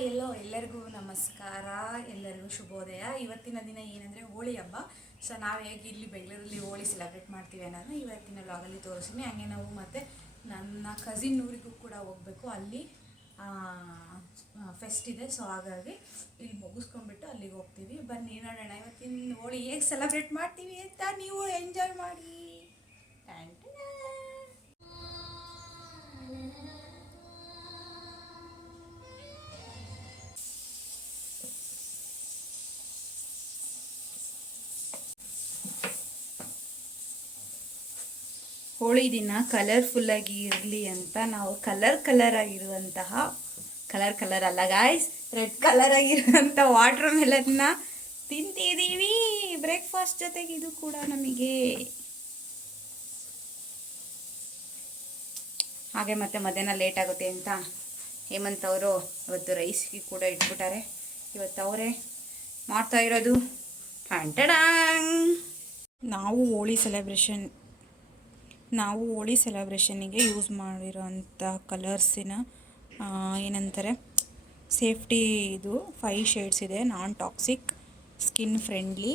ಎಲ್ಲರಿಗೂ ನಮಸ್ಕಾರ, ಎಲ್ಲರಿಗೂ ಶುಭೋದಯ. ಇವತ್ತಿನ ದಿನ ಏನಂದರೆ ಹೋಳಿ ಹಬ್ಬ. ಸೊ ನಾವು ಹೇಗೆ ಇಲ್ಲಿ ಬೆಂಗಳೂರಲ್ಲಿ ಹೋಳಿ ಸೆಲೆಬ್ರೇಟ್ ಮಾಡ್ತೀವಿ ಅನ್ನೋದನ್ನ ಇವತ್ತಿನ ಲಾಗಲ್ಲಿ ತೋರಿಸ್ತೀನಿ. ಹಾಗೆ ನಾವು ಮತ್ತು ನನ್ನ ಕಸಿನ್ ಊರಿಗೂ ಕೂಡ ಹೋಗಬೇಕು, ಅಲ್ಲಿ ಫೆಸ್ಟ್ ಇದೆ. ಸೊ ಹಾಗಾಗಿ ಇಲ್ಲಿ ಮುಗಿಸ್ಕೊಂಡ್ಬಿಟ್ಟು ಅಲ್ಲಿಗೆ ಹೋಗ್ತೀವಿ. ಬನ್ನಿ ನೋಡೋಣ ಇವತ್ತಿನ ಹೋಳಿ ಹೇಗೆ ಸೆಲೆಬ್ರೇಟ್ ಮಾಡ್ತೀವಿ ಅಂತ ನೀವು ಎಂಜಾಯ್ ಮಾಡಿ. ಹೋಳಿ ದಿನ ಕಲರ್ಫುಲ್ಲಾಗಿ ಇರಲಿ ಅಂತ ನಾವು ಕಲರ್ ಆಗಿರುವಂತಹ ಕಲರ್ ಅಲ್ಲ ಗಾಯ್ಸ್, ರೆಡ್ ಕಲರ್ ಆಗಿರುವಂಥ ವಾಟರ್ ಮೆಲನ್ನ ತಿಂತಿದ್ದೀವಿ ಬ್ರೇಕ್ಫಾಸ್ಟ್ ಜೊತೆಗೆ. ಇದು ಕೂಡ ನಮಗೆ ಹಾಗೆ ಮತ್ತೆ ಮಧ್ಯಾಹ್ನ ಲೇಟ್ ಆಗುತ್ತೆ ಅಂತ ಹೇಮಂತ್ ಅವರು ಇವತ್ತು ರೈಸ್ಗೆ ಕೂಡ ಇಟ್ಬಿಟ್ಟಾರೆ. ಇವತ್ತು ಅವರೇ ಮಾಡ್ತಾ ಇರೋದು. ನಾವು ಹೋಳಿ ಸೆಲೆಬ್ರೇಷನ್ನಿಗೆ ಯೂಸ್ ಮಾಡಿರೋಂಥ ಕಲರ್ಸಿನ ಏನಂತಾರೆ ಸೇಫ್ಟಿ, ಇದು 5 ಶೇಡ್ಸ್ ಇದೆ. Non toxic, skin friendly,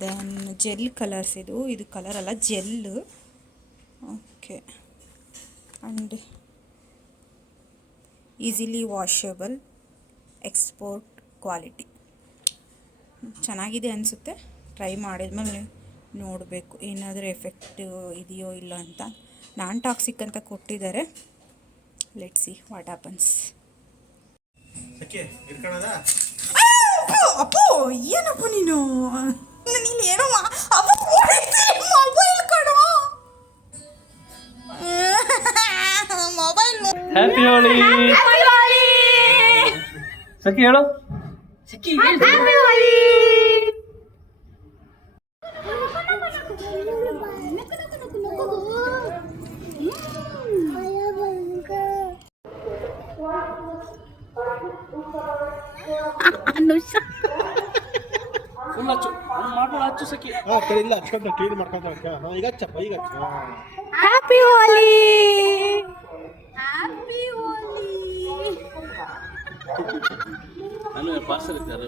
then gel colours. ಇದು ಕಲರ್ ಅಲ್ಲ, gel. Okay, and easily washable, export quality. ಚೆನ್ನಾಗಿದೆ ಅನಿಸುತ್ತೆ. ಟ್ರೈ ಮಾಡಿದ್ಮೇಲೆ ನೋಡಬೇಕು ಏನಾದರೂ ಎಫೆಕ್ಟ್ ಇದೆಯೋ ಇಲ್ಲ ಅಂತ. ನಾನ್ ಟಾಕ್ಸಿಕ್ ಅಂತ ಕೊಟ್ಟಿದ್ದಾರೆ. Let's see what happens. Appu ಏನಪ್ಪ ನೀನು ಏನೋ ಮೊಬೈಲ್ ಕೊಡು. ಮೊಬೈಲ್ ಹ್ಯಾಪಿ ಹೋಳಿ ಸಖಿ ಹೇಳು. ಸಖಿ happy Holi. Happy Holi, happy Holi. Parcel ಇದ್ದಾರೆ.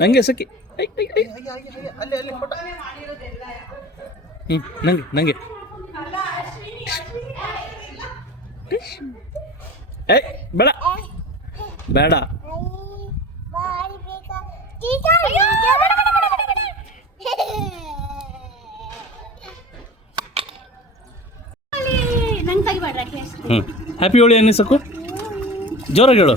ನಂಗೆ ಸಖಿ ನಂಗೆ ಬೇಡ ಬೇಡ. ಹ್ಯಾಪಿ ಹೋಳಿ ಅನ್ನಿ ಸಾಕು. ಜೋರಾಗಿ ಹೇಳು.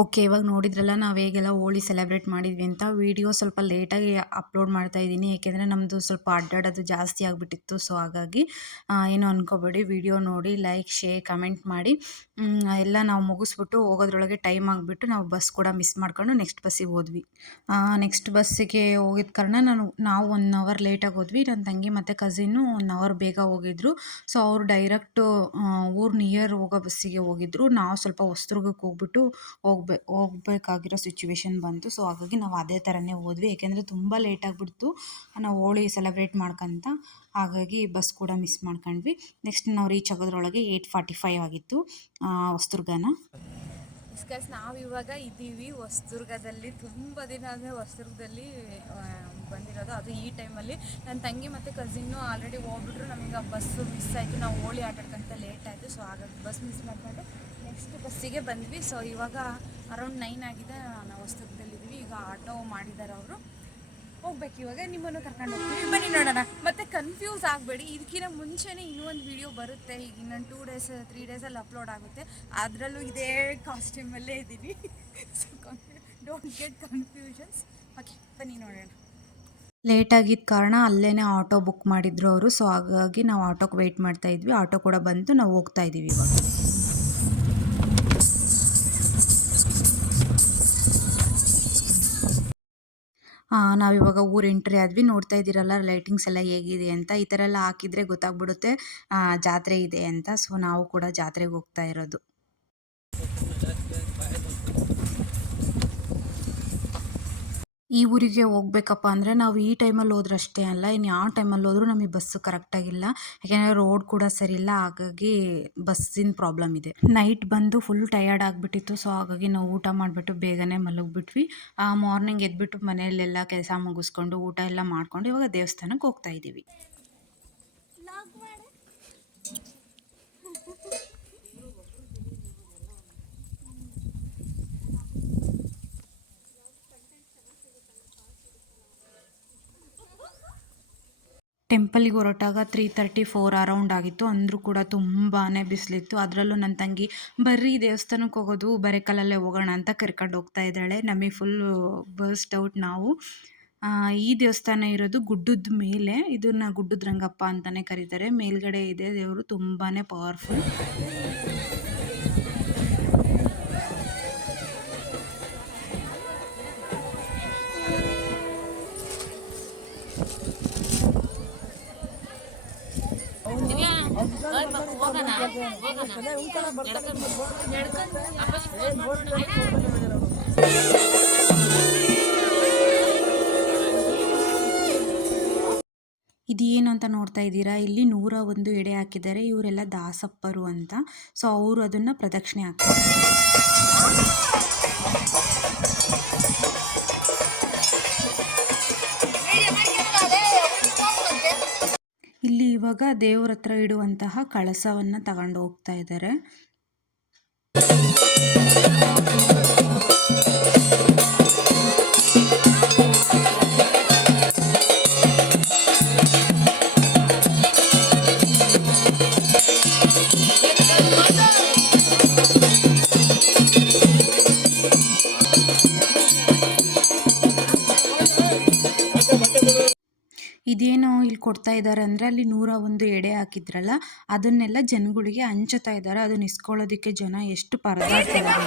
ಓಕೆ, ಇವಾಗ ನೋಡಿದ್ರಲ್ಲ ನಾವು ಹೇಗೆಲ್ಲ ಹೋಳಿ ಸೆಲೆಬ್ರೇಟ್ ಮಾಡಿದ್ವಿ ಅಂತ. ವಿಡಿಯೋ ಸ್ವಲ್ಪ ಲೇಟಾಗಿ ಅಪ್ಲೋಡ್ ಮಾಡ್ತಾ ಇದ್ದೀನಿ, ಏಕೆಂದರೆ ನಮ್ಮದು ಸ್ವಲ್ಪ ಅಡ್ಡಾಡೋದು ಜಾಸ್ತಿ ಆಗಿಬಿಟ್ಟಿತ್ತು. ಸೊ ಹಾಗಾಗಿ ಏನು ಅಂದ್ಕೋಬೇಡಿ. ವಿಡಿಯೋ ನೋಡಿ ಲೈಕ್, ಶೇರ್, ಕಮೆಂಟ್ ಮಾಡಿ. ಎಲ್ಲ ನಾವು ಮುಗಿಸ್ಬಿಟ್ಟು ಹೋಗೋದ್ರೊಳಗೆ ಟೈಮ್ ಆಗಿಬಿಟ್ಟು ನಾವು ಬಸ್ ಕೂಡ ಮಿಸ್ ಮಾಡ್ಕೊಂಡು ನೆಕ್ಸ್ಟ್ ಬಸ್ಸಿಗೆ ಹೋದ್ವಿ. ನೆಕ್ಸ್ಟ್ ಬಸ್ಸಿಗೆ ಹೋಗಿದ್ದ ಕಾರಣ ನಾವು 1 ಅವರ್ ಲೇಟಾಗಿ ಹೋದ್ವಿ. ನನ್ನ ತಂಗಿ ಮತ್ತು ಕಸಿನ್ನು 1 ಅವರ್ ಬೇಗ ಹೋಗಿದ್ರು. ಸೊ ಅವರು ಡೈರೆಕ್ಟು ಊರು ನಿಯರ್ ಹೋಗೋ ಬಸ್ಸಿಗೆ ಹೋಗಿದ್ರು. ನಾವು ಸ್ವಲ್ಪ ಹೊಸದುರ್ಗಕ್ಕೆ ಹೋಗ್ಬಿಟ್ಟು ಹೋಗ್ಬೇಕಾಗಿರೋ ಸಿಚುವೇಶನ್ ಬಂತು. ಸೊ ಹಾಗಾಗಿ ನಾವು ಅದೇ ಥರನೇ ಹೋದ್ವಿ, ಏಕೆಂದರೆ ತುಂಬ ಲೇಟ್ ಆಗಿಬಿಡ್ತು ನಾವು ಹೋಳಿ ಸೆಲೆಬ್ರೇಟ್ ಮಾಡ್ಕೊಂತ. ಹಾಗಾಗಿ ಬಸ್ ಕೂಡ ಮಿಸ್ ಮಾಡ್ಕೊಂಡ್ವಿ. ನೆಕ್ಸ್ಟ್ ನಾವು ರೀಚ್ ಆಗೋದ್ರೊಳಗೆ 8:45 ಆಗಿತ್ತು ಹೊಸದುರ್ಗನ. ನಾವು ಇವಾಗ ಇದ್ದೀವಿ ಹೊಸದುರ್ಗದಲ್ಲಿ. ತುಂಬ ದಿನ ಅಂದರೆ ಹೊಸದುರ್ಗದಲ್ಲಿ ಬಂದಿರೋದು, ಅದು ಈ ಟೈಮಲ್ಲಿ. ನನ್ನ ತಂಗಿ ಮತ್ತು ಕಸಿನ್ನು ಆಲ್ರೆಡಿ ಹೋಗ್ಬಿಟ್ರು. ನಮಗೆ ಬಸ್ಸು ಮಿಸ್ ಆಯಿತು. ನಾವು ಹೋಳಿ ಆಟಾಡ್ಕೊಂತ ಲೇಟ್ ಆಯಿತು. ಸೊ ಹಾಗಾಗಿ ಬಸ್ ಮಿಸ್ ಮಾಡ್ಕೊಂಡು ನೆಕ್ಸ್ಟ್ ಬಸ್ಸಿಗೆ ಬಂದ್ವಿ. ಸೊ ಇವಾಗ ಅರೌಂಡ್ 9 ಆಗಿದೆ. ನಾವು ಹೊಸದುರ್ಗದಲ್ಲಿದ್ವಿ. ಈಗ ಆಟೋ ಮಾಡಿದ್ದಾರೆ ಅವರು. ಹೋಗ್ಬೇಕು ಇವಾಗ. ನಿಮ್ಮನ್ನು ಕರ್ಕೊಂಡು ಹೋಗ್ತೀವಿ, ಬನ್ನಿ ನೋಡೋಣ. ಮತ್ತು ಕನ್ಫ್ಯೂಸ್ ಆಗಬೇಡಿ, ಇದಕ್ಕಿಂತ ಮುಂಚೆನೇ ಇನ್ನೂ ಒಂದು ವಿಡಿಯೋ ಬರುತ್ತೆ. ಈಗ ಇನ್ನೊಂದು 2 ಡೇಸ್ 3 ಡೇಸಲ್ಲಿ ಅಪ್ಲೋಡ್ ಆಗುತ್ತೆ. ಅದರಲ್ಲೂ ಇದೇ ಕಾಸ್ಟ್ಯೂಮಲ್ಲೇ ಇದ್ದೀವಿ. So don't get confusions. Okay, ಬನ್ನಿ ನೋಡೋಣ. ಲೇಟ್ ಆಗಿದ್ದ ಕಾರಣ ಅಲ್ಲೇ ಆಟೋ ಬುಕ್ ಮಾಡಿದ್ರು ಅವರು. ಸೊ ಹಾಗಾಗಿ ನಾವು ಆಟೋಗೆ ವೆಯ್ಟ್ ಮಾಡ್ತಾ ಇದ್ವಿ. ಆಟೋ ಕೂಡ ಬಂತು, ನಾವು ಹೋಗ್ತಾ ಇದ್ದೀವಿ ಇವಾಗ. ನಾವಿವಾಗ ಊರು ಎಂಟ್ರಿ ಆದ್ವಿ. ನೋಡ್ತಾ ಇದ್ದೀರಲ್ಲ ಲೈಟಿಂಗ್ಸ್ ಎಲ್ಲ ಹೇಗಿದೆ ಅಂತ. ಈ ಥರ ಎಲ್ಲ ಹಾಕಿದ್ರೆ ಗೊತ್ತಾಗ್ಬಿಡುತ್ತೆ ಜಾತ್ರೆ ಇದೆ ಅಂತ. ಸೊ ನಾವು ಕೂಡ ಜಾತ್ರೆಗೆ ಹೋಗ್ತಾ ಇರೋದು. ಈ ಊರಿಗೆ ಹೋಗ್ಬೇಕಪ್ಪ ಅಂದರೆ ನಾವು ಈ ಟೈಮಲ್ಲಿ ಹೋದ್ರೆ ಅಷ್ಟೇ ಅಲ್ಲ, ಇನ್ನು ಯಾವ ಟೈಮಲ್ಲಿ ಹೋದ್ರೂ ನಮಗೆ ಬಸ್ಸು ಕರೆಕ್ಟಾಗಿಲ್ಲ. ಯಾಕೆಂದರೆ ರೋಡ್ ಕೂಡ ಸರಿ ಇಲ್ಲ, ಹಾಗಾಗಿ ಬಸ್ಸಿನ ಪ್ರಾಬ್ಲಮ್ ಇದೆ. ನೈಟ್ ಬಂದು ಫುಲ್ ಟಯರ್ಡ್ ಆಗಿಬಿಟ್ಟಿತ್ತು. ಸೊ ಹಾಗಾಗಿ ನಾವು ಊಟ ಮಾಡಿಬಿಟ್ಟು ಬೇಗನೆ ಮಲಗಿಬಿಟ್ವಿ. ಮಾರ್ನಿಂಗ್ ಎದ್ಬಿಟ್ಟು ಮನೆಯಲ್ಲೆಲ್ಲ ಕೆಲಸ ಮುಗಿಸ್ಕೊಂಡು ಊಟ ಎಲ್ಲ ಮಾಡ್ಕೊಂಡು ಇವಾಗ ದೇವಸ್ಥಾನಕ್ಕೆ ಹೋಗ್ತಾ ಇದ್ದೀವಿ. ಟೆಂಪಲಿಗೆ ಹೊರಟಾಗ 3:34 ಅರೌಂಡ್ ಆಗಿತ್ತು. ಅಂದರೂ ಕೂಡ ತುಂಬಾ ಬಿಸಿಲಿತ್ತು. ಅದರಲ್ಲೂ ನನ್ನ ತಂಗಿ ಬರ್ರಿ ದೇವಸ್ಥಾನಕ್ಕೆ ಹೋಗೋದು, ಬರೇಕಲ್ಲಲ್ಲೇ ಹೋಗೋಣ ಅಂತ ಕರ್ಕೊಂಡು ಹೋಗ್ತಾ ಇದ್ದಾಳೆ. ನಮಗೆ ಫುಲ್ಲು ಬರ್ಸ್ಟ್ ಔಟ್ ನಾವು. ಈ ದೇವಸ್ಥಾನ ಇರೋದು ಗುಡ್ಡದ ಮೇಲೆ. ಇದನ್ನು ಗುಡ್ಡದ ರಂಗಪ್ಪ ಅಂತಲೇ ಕರೀತಾರೆ. ಮೇಲ್ಗಡೆ ಇದೆ ದೇವರು, ತುಂಬಾ ಪವರ್ಫುಲ್. ಇದೇನು ಅಂತ ನೋಡ್ತಾ ಇದ್ದೀರಾ, ಇಲ್ಲಿ 101 ಎಡೆ ಹಾಕಿದ್ದಾರೆ. ಇವರೆಲ್ಲ ದಾಸಪ್ಪರು ಅಂತ. ಸೊ ಅವರು ಅದನ್ನು ಪ್ರದಕ್ಷಿಣೆ ಹಾಕ್ತಾರೆ. ಇಲ್ಲಿ ಇವಾಗ ದೇವ್ರ ಹತ್ರ ಇಡುವಂತಹ ಕಳಸವನ್ನು ತಗೊಂಡು ಹೋಗ್ತಾ ಇದ್ದಾರೆ. ಇದೇನು ಇಲ್ಲಿ ಕೊಡ್ತಾ ಇದ್ದಾರೆ ಅಂದರೆ, ಅಲ್ಲಿ 101 ಎಡೆ ಹಾಕಿದ್ರಲ್ಲ ಅದನ್ನೆಲ್ಲ ಜನಗಳಿಗೆ ಹಂಚುತ್ತಾ ಇದ್ದಾರೆ. ಅದನ್ನ ಇಸ್ಕೊಳ್ಳೋದಕ್ಕೆ ಜನ ಎಷ್ಟು ಪರದಾಡ್ತಿದ್ದಾರೆ.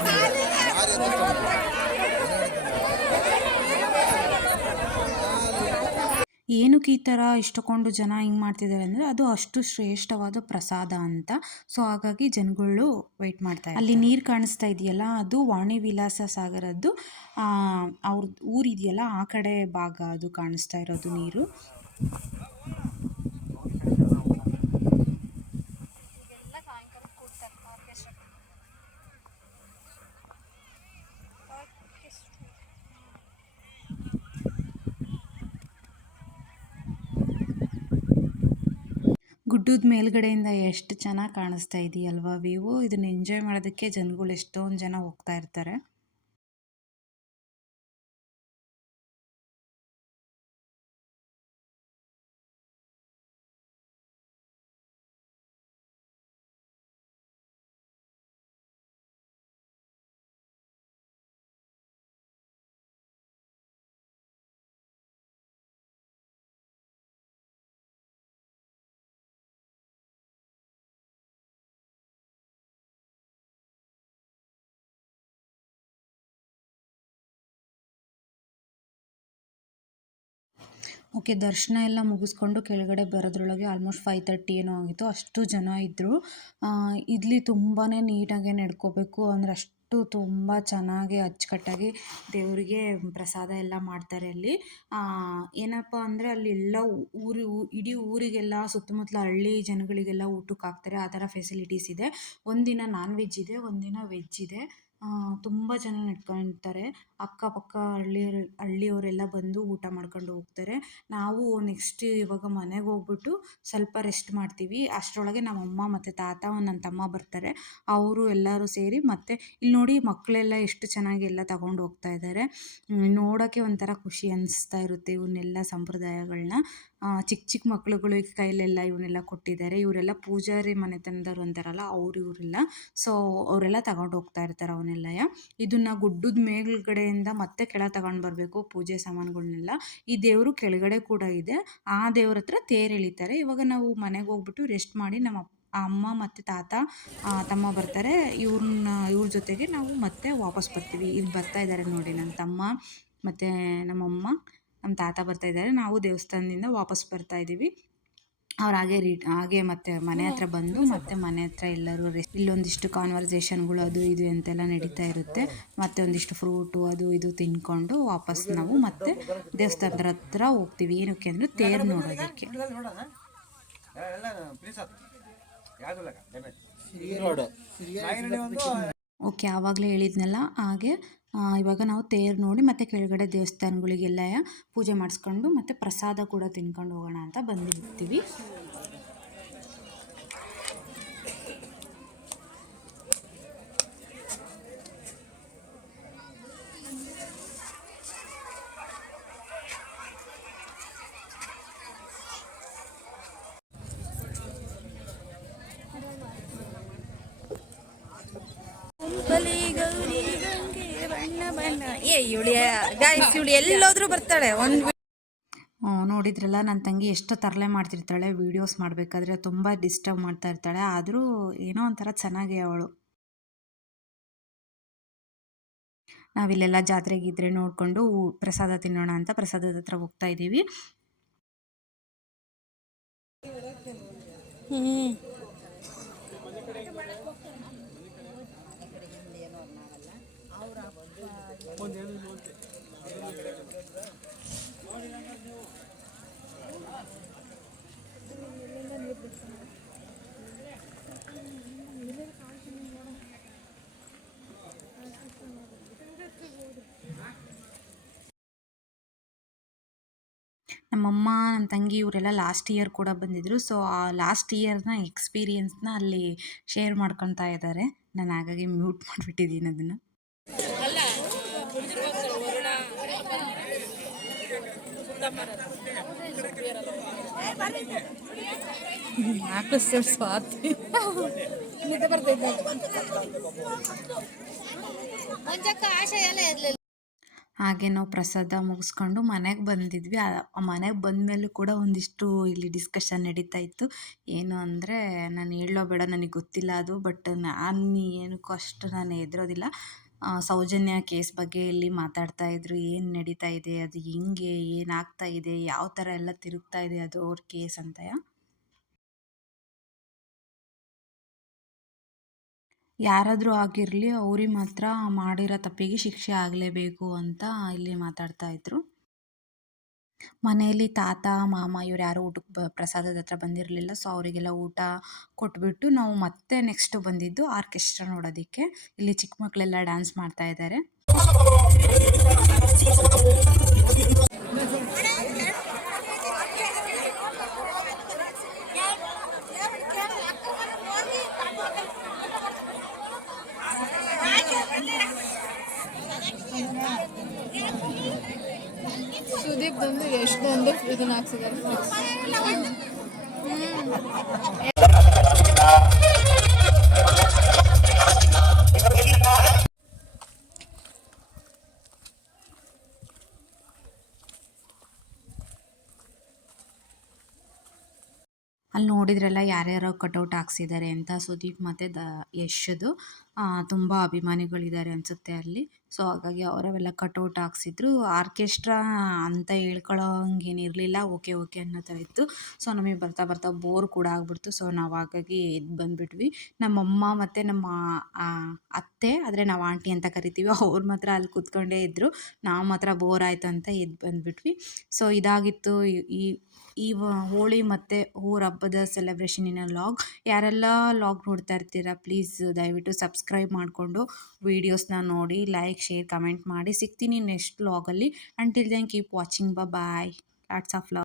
ಏನಕ್ಕೆ ಈ ಥರ ಇಷ್ಟಕೊಂಡು ಜನ ಹಿಂಗೆ ಮಾಡ್ತಿದ್ದಾರೆ ಅಂದರೆ, ಅದು ಅಷ್ಟು ಶ್ರೇಷ್ಠವಾದ ಪ್ರಸಾದ ಅಂತ. ಸೊ ಹಾಗಾಗಿ ಜನಗಳು ವೆಯ್ಟ್ ಮಾಡ್ತಾರೆ. ಅಲ್ಲಿ ನೀರು ಕಾಣಿಸ್ತಾ ಇದೆಯಲ್ಲ, ಅದು ವಾಣಿ ವಿಲಾಸ ಸಾಗರದ್ದು ಅವ್ರ ಊರಿದೆಯಲ್ಲ ಆ ಕಡೆ ಭಾಗ ಅದು ಕಾಣಿಸ್ತಾ ಇರೋದು ನೀರು. ಗುಡ್ಡದ ಮೇಲ್ಗಡೆಯಿಂದ ಎಷ್ಟು ಚೆನ್ನಾಗಿ ಕಾಣಿಸ್ತಾ ಇದೆಯಲ್ವಾ ವ್ಯೂ. ಇದನ್ನ ಎಂಜಾಯ್ ಮಾಡೋದಕ್ಕೆ ಜನಗಳು ಎಷ್ಟೊಂದು ಜನ ಹೋಗ್ತಾ ಇರ್ತಾರೆ. ಓಕೆ, ದರ್ಶನ ಎಲ್ಲ ಮುಗಿಸ್ಕೊಂಡು ಕೆಳಗಡೆ ಬರೋದ್ರೊಳಗೆ ಆಲ್ಮೋಸ್ಟ್ 5:30 ಏನೋ ಆಗಿತ್ತು. ಅಷ್ಟು ಜನ ಇದ್ದರು. ಇಲ್ಲಿ ತುಂಬಾ ನೀಟಾಗೆ ನಡ್ಕೋಬೇಕು. ಅಂದರೆ ಅಷ್ಟು ತುಂಬ ಚೆನ್ನಾಗಿ ಅಚ್ಚುಕಟ್ಟಾಗಿ ದೇವರಿಗೆ ಪ್ರಸಾದ ಎಲ್ಲ ಮಾಡ್ತಾರೆ ಅಲ್ಲಿ. ಏನಪ್ಪ ಅಂದರೆ ಅಲ್ಲಿ ಎಲ್ಲ ಇಡೀ ಊರಿಗೆಲ್ಲ ಸುತ್ತಮುತ್ತಲ ಹಳ್ಳಿ ಜನಗಳಿಗೆಲ್ಲ ಊಟಕ್ಕೆ ಹಾಕ್ತಾರೆ. ಆ ಥರ ಫೆಸಿಲಿಟೀಸ್ ಇದೆ. ಒಂದಿನ ನಾನ್ ವೆಜ್ ಇದೆ, ಒಂದಿನ ವೆಜ್ ಇದೆ. ತುಂಬ ಜನ ನಡ್ಕೊಳ್ತಾರೆ. ಅಕ್ಕಪಕ್ಕ ಹಳ್ಳಿಯವರೆಲ್ಲ ಬಂದು ಊಟ ಮಾಡ್ಕೊಂಡು ಹೋಗ್ತಾರೆ. ನಾವು ನೆಕ್ಸ್ಟ್ ಇವಾಗ ಮನೆಗೆ ಹೋಗ್ಬಿಟ್ಟು ಸ್ವಲ್ಪ ರೆಸ್ಟ್ ಮಾಡ್ತೀವಿ. ಅಷ್ಟರೊಳಗೆ ನಮ್ಮಮ್ಮ ಮತ್ತು ತಾತ, ನನ್ನ ತಮ್ಮ ಬರ್ತಾರೆ. ಅವರು ಎಲ್ಲರೂ ಸೇರಿ ಮತ್ತೆ ಇಲ್ಲಿ ನೋಡಿ ಮಕ್ಕಳೆಲ್ಲ ಎಷ್ಟು ಚೆನ್ನಾಗಿ ಎಲ್ಲ ತಗೊಂಡು ಹೋಗ್ತಾ ಇದ್ದಾರೆ. ನೋಡೋಕ್ಕೆ ಒಂಥರ ಖುಷಿ ಅನಿಸ್ತಾ ಇರುತ್ತೆ ಇವನ್ನೆಲ್ಲ ಸಂಪ್ರದಾಯಗಳನ್ನ. ಚಿಕ್ಕ ಚಿಕ್ಕ ಮಕ್ಳುಗಳಿಗೆ ಕೈಲೆಲ್ಲ ಇವನ್ನೆಲ್ಲ ಕೊಟ್ಟಿದ್ದಾರೆ. ಇವರೆಲ್ಲ ಪೂಜಾರಿ ಮನೆತನದವ್ರು ಅಂತಾರಲ್ಲ ಇವರೆಲ್ಲ. ಸೊ ಅವರೆಲ್ಲ ತಗೊಂಡು ಹೋಗ್ತಾ ಇರ್ತಾರೆ ಅವನ್ನೆಲ್ಲ. ಇದನ್ನ ಗುಡ್ಡದ ಮೇಲ್ಗಡೆಯಿಂದ ಮತ್ತೆ ಕೆಳಗೆ ತಗೊಂಡು ಬರಬೇಕು ಪೂಜೆ ಸಾಮಾನುಗಳನ್ನೆಲ್ಲ. ಈ ದೇವರು ಕೆಳಗಡೆ ಕೂಡ ಇದೆ. ಆ ದೇವ್ರ ಹತ್ರ ತೇರು ಎಳಿತಾರೆ. ಇವಾಗ ನಾವು ಮನೆಗೆ ಹೋಗ್ಬಿಟ್ಟು ರೆಸ್ಟ್ ಮಾಡಿ ನಮ್ಮ ಅಮ್ಮ ಮತ್ತು ತಾತ, ತಮ್ಮ ಬರ್ತಾರೆ. ಇವ್ರ ಜೊತೆಗೆ ನಾವು ಮತ್ತೆ ವಾಪಸ್ ಬರ್ತೀವಿ. ಇಲ್ಲಿ ಬರ್ತಾ ಇದ್ದಾರೆ ನೋಡಿ ನನ್ನ ತಮ್ಮ ಮತ್ತು ನಮ್ಮಮ್ಮ. ನಮ್ಮ ತಾತ ಬರ್ತಾಯಿದ್ದಾರೆ. ನಾವು ದೇವಸ್ಥಾನದಿಂದ ವಾಪಸ್ ಬರ್ತಾಯಿದ್ದೀವಿ. ಅವ್ರು ಹಾಗೆ ಮತ್ತೆ ಮನೆ ಹತ್ರ ಬಂದು ಮತ್ತೆ ಮನೆ ಹತ್ರ ಎಲ್ಲರೂ ಇಲ್ಲೊಂದಿಷ್ಟು ಕಾನ್ವರ್ಸೇಷನ್ಗಳು ಅದು ಇದು ಅಂತೆಲ್ಲ ನಡೀತಾ ಇರುತ್ತೆ. ಮತ್ತೆ ಒಂದಿಷ್ಟು ಫ್ರೂಟು ಅದು ಇದು ತಿನ್ಕೊಂಡು ವಾಪಸ್ ನಾವು ಮತ್ತೆ ದೇವಸ್ಥಾನದ ಹತ್ರ ಹೋಗ್ತೀವಿ. ಏನಕ್ಕೆ ಅಂದರೆ ತೇರು ನೋಡೋದಕ್ಕೆ. ಓಕೆ, ಆವಾಗಲೇ ಹೇಳಿದ್ನಲ್ಲ ಹಾಗೆ. ಇವಾಗ ನಾವು ತೇರು ನೋಡಿ ಮತ್ತೆ ಕೆಳಗಡೆ ದೇವಸ್ಥಾನಗಳಿಗೆಲ್ಲ ಪೂಜೆ ಮಾಡಿಸ್ಕೊಂಡು ಮತ್ತೆ ಪ್ರಸಾದ ಕೂಡ ತಿನ್ಕೊಂಡು ಹೋಗೋಣ ಅಂತ ಬಂದಿರ್ತೀವಿ. ಎಲ್ಲೋದ್ರೂ ಬರ್ತಾಳೆ. ನೋಡಿದ್ರಲ್ಲ, ನನ್ನ ತಂಗಿ ಎಷ್ಟು ತರಲೆ ಮಾಡ್ತಿರ್ತಾಳೆ ವೀಡಿಯೋಸ್ ಮಾಡಬೇಕಾದ್ರೆ. ತುಂಬ ಡಿಸ್ಟರ್ಬ್ ಮಾಡ್ತಾ ಇರ್ತಾಳೆ, ಆದರೂ ಏನೋ ಒಂಥರ ಚೆನ್ನಾಗಿ ಅವಳು. ನಾವಿಲ್ಲೆಲ್ಲ ಜಾತ್ರೆಗಿದ್ರೆ ನೋಡಿಕೊಂಡು ಪ್ರಸಾದ ತಿನ್ನೋಣ ಅಂತ ಪ್ರಸಾದದ ಹತ್ರ ಹೋಗ್ತಾ ಇದ್ದೀವಿ. ನಮ್ಮಮ್ಮ, ನನ್ನ ತಂಗಿ ಇವರೆಲ್ಲ ಲಾಸ್ಟ್ ಇಯರ್ ಕೂಡ ಬಂದಿದ್ದರು. ಸೊ ಆ ಲಾಸ್ಟ್ ಇಯರ್ನ ಎಕ್ಸ್ಪೀರಿಯನ್ಸ್ನ ಅಲ್ಲಿ ಶೇರ್ ಮಾಡ್ಕೊತಾ ಇದ್ದಾರೆ. ನಾನು ಹಾಗಾಗಿ ಮ್ಯೂಟ್ ಮಾಡಿಬಿಟ್ಟಿದ್ದೀನಿ ಅದನ್ನು. ಹಾಗೆ ನಾವು ಪ್ರಸಾದ ಮುಗಿಸ್ಕೊಂಡು ಮನೆಗೆ ಬಂದಿದ್ವಿ. ಮನೆಗೆ ಬಂದಮೇಲೂ ಕೂಡ ಒಂದಿಷ್ಟು ಇಲ್ಲಿ ಡಿಸ್ಕಷನ್ ನಡೀತಾ ಇತ್ತು. ಏನು ಅಂದರೆ, ನಾನು ಹೇಳೋ ಬೇಡ, ನನಗೆ ಗೊತ್ತಿಲ್ಲ ಅದು. ಬಟ್ ನಾನು ಏನಕ್ಕೂ ಅಷ್ಟು ನಾನು ಹೆದರೋದಿಲ್ಲ. ಸೌಜನ್ಯ ಕೇಸ್ ಬಗ್ಗೆ ಇಲ್ಲಿ ಮಾತಾಡ್ತಾ ಇದ್ರು. ಏನು ನಡೀತಾ ಇದೆ, ಅದು ಹೆಂಗೆ, ಏನಾಗ್ತಾ ಇದೆ, ಯಾವ ಥರ ಎಲ್ಲ ತಿರುಗ್ತಾ ಇದೆ ಅದು ಅವ್ರ ಕೇಸ್ ಅಂತ. ಯಾರಾದರೂ ಆಗಿರಲಿ, ಅವ್ರಿಗೆ ಮಾತ್ರ ಮಾಡಿರೋ ತಪ್ಪಿಗೆ ಶಿಕ್ಷೆ ಆಗಲೇಬೇಕು ಅಂತ ಇಲ್ಲಿ ಮಾತಾಡ್ತಾ ಇದ್ರು. ಮನೆಯಲ್ಲಿ ತಾತ, ಮಾಮ ಇವ್ರು ಯಾರು ಊಟಕ್ಕೆ ಪ್ರಸಾದದ ಹತ್ರ ಬಂದಿರಲಿಲ್ಲ. ಸೊ ಅವರಿಗೆಲ್ಲ ಊಟ ಕೊಟ್ಬಿಟ್ಟು ನಾವು ಮತ್ತೆ ನೆಕ್ಸ್ಟ್ ಬಂದಿದ್ದು ಆರ್ಕೆಸ್ಟ್ರಾ ನೋಡೋದಕ್ಕೆ. ಇಲ್ಲಿ ಚಿಕ್ಕ ಮಕ್ಕಳೆಲ್ಲ ಡ್ಯಾನ್ಸ್ ಮಾಡ್ತಾ ಇದ್ದಾರೆ. ಸುದೀಪ್ ಬಂದು ಎಷ್ಟೊಂದು ಇದನ್ನ ಹಾಕ್ಸಿದ್ದಾರೆ. ಅಲ್ಲಿ ನೋಡಿದ್ರಲ್ಲ ಯಾರ್ಯಾರೋ ಕಟೌಟ್ ಹಾಕ್ಸಿದ್ದಾರೆ ಅಂತ. ಸುದೀಪ್ ಮತ್ತು ಯಶ್ದು ತುಂಬ ಅಭಿಮಾನಿಗಳಿದ್ದಾರೆ ಅನಿಸುತ್ತೆ ಅಲ್ಲಿ. ಸೊ ಹಾಗಾಗಿ ಅವರೆಲ್ಲ ಕಟೌಟ್ ಹಾಕ್ಸಿದ್ರು. ಆರ್ಕೆಸ್ಟ್ರಾ ಅಂತ ಹೇಳ್ಕೊಳ್ಳೋ ಹಂಗೇನಿರಲಿಲ್ಲ. ಓಕೆ ಓಕೆ ಅನ್ನೋ ಥರ ಇತ್ತು. ಸೊ ನಮಗೆ ಬರ್ತಾ ಬರ್ತಾ ಬೋರ್ ಕೂಡ ಆಗ್ಬಿಡ್ತು. ಸೊ ನಾವು ಹಾಗಾಗಿ ಎದ್ದು ಬಂದುಬಿಟ್ವಿ. ನಮ್ಮಮ್ಮ ಮತ್ತು ನಮ್ಮ ಅತ್ತೆ, ಆದರೆ ನಾವು ಆಂಟಿ ಅಂತ ಕರಿತೀವಿ, ಅವ್ರು ಮಾತ್ರ ಅಲ್ಲಿ ಕೂತ್ಕೊಂಡೇ ಇದ್ದರು. ನಾವು ಮಾತ್ರ ಬೋರ್ ಆಯಿತು ಅಂತ ಎದ್ದು ಬಂದುಬಿಟ್ವಿ. ಸೊ ಇದಾಗಿತ್ತು ಈ ಹೋಳಿ ಮತ್ತು ಊರ ಹಬ್ಬದ ಸೆಲೆಬ್ರೇಷನಿನ ಲಾಗ್. ಯಾರೆಲ್ಲ ಲಾಗ್ ನೋಡ್ತಾ ಇರ್ತೀರಾ, ಪ್ಲೀಸ್ ದಯವಿಟ್ಟು ಸಬ್ಸ್ಕ್ರೈಬ್ ಮಾಡಿಕೊಂಡು ವೀಡಿಯೋಸ್ನ ನೋಡಿ, ಲೈಕ್, ಶೇರ್, ಕಮೆಂಟ್ ಮಾಡಿ. ಸಿಗ್ತೀನಿ ನೆಕ್ಸ್ಟ್ ಲಾಗಲ್ಲಿ. Until then keep watching. Bye. Lots of love.